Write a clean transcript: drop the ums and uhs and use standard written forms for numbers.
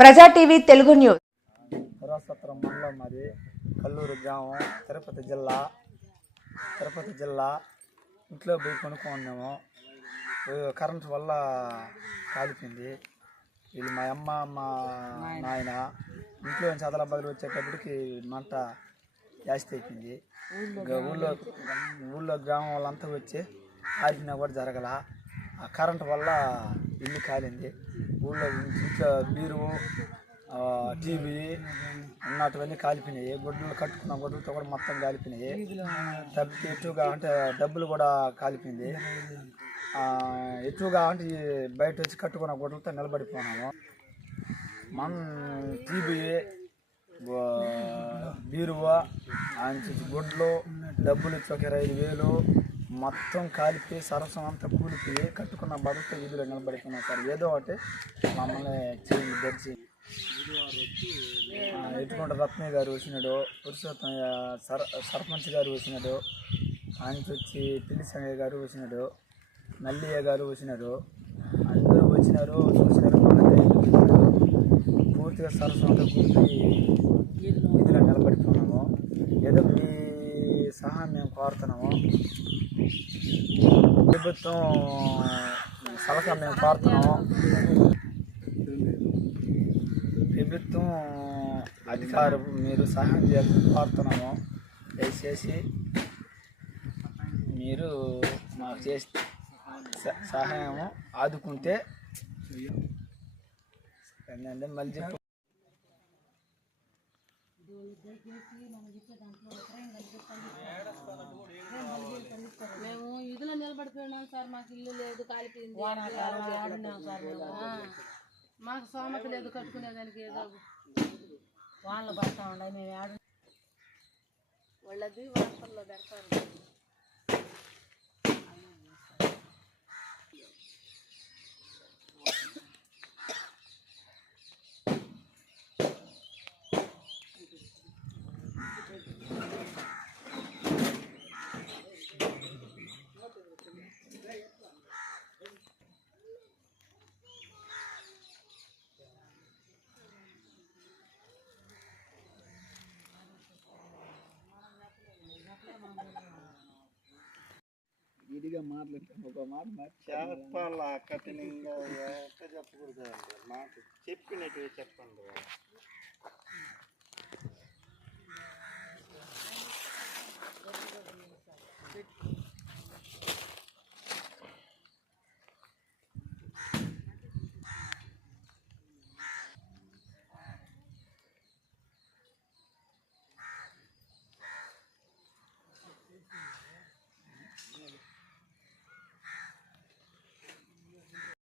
ప్రజా TV Telugu news. పురాసత్రం మండలం మరి కల్లూరు గ్రామం తిరుపతి జిల్లా ఇంట్లో పోయి కొనుక్కున్నాము. కరెంటు వల్ల కాలిపోయింది. వీళ్ళు మా అమ్మ మా నాయన ఇంట్లో నుంచి అదల బదులు వచ్చేటప్పటికి మంట జాస్తి అయిపోయింది. ఊళ్ళో గ్రామం వాళ్ళంతా వచ్చి ఆపినా కూడా జరగల. ఆ కరెంటు వల్ల ఇల్లు కాలింది. ఊళ్ళో ఇంట్లో బీరువు టీవీ ఉన్నటువన్నీ కాలిపోయినాయి. గొడ్డలు కట్టుకున్న గొడ్డలతో కూడా మొత్తం కాలిపోయినాయి. ఎక్కువగా అంటే డబ్బులు కూడా కాలిపోయింది. ఎక్కువగా అంటే బయట వచ్చి కట్టుకున్న గొడ్డలతో నిలబడిపోయినాము. మన టీవీ బీరువా గుడ్లు డబ్బులు 25,000 మొత్తం కాలిపోయి సరసం అంతా కూలిపోయి కట్టుకున్న బతుకు వీధిలో నిలబడిపోయినాం సార్. ఏదో ఒకటి మమ్మల్ని చేయండి దర్శి. ఎత్తుకుంట రత్నయ్య గారు వచ్చినాడు, పురుషోత్తం సర్పంచ్ గారు వచ్చినాడు, ఆయన వచ్చి పిల్లిసంగయ్య గారు వచ్చినాడు, నల్లియ్య గారు వచ్చినారు. అందరూ వచ్చినారు, చూసినారు. పూర్తిగా సరసం అంతా కూలిపోయి వీధిలో నిలబడిపోయినాము. ఏదో మీ సహాయం మేము కోరుతున్నాము. ప్రభుత్వం సలహా మేము కోరుతున్నాము. ప్రభుత్వం అధికారులు మీరు సహాయం చేయాలని కోరుతున్నాము. దయచేసి మీరు మాకు చేసి సహాయము ఆదుకుంటే మళ్ళీ చెప్పు. మేము ఇదిలో నిలబడిపోయినాం సార్. మాకు ఇల్లు లేదు, కాలిపోయింది. మాకు సోమత లేదు కట్టుకునేదానికి. ఏదో వాళ్ళ పడతా ఉండాలి. మేము ఆడు వాళ్ళది వార్తల్లో పెడతారు. ఇదిగా మాట్లాడతాను. ఒక మాట చెప్పాలా కఠినంగా చెప్పకూడదు. మాట చెప్పినట్టు చెప్పండి.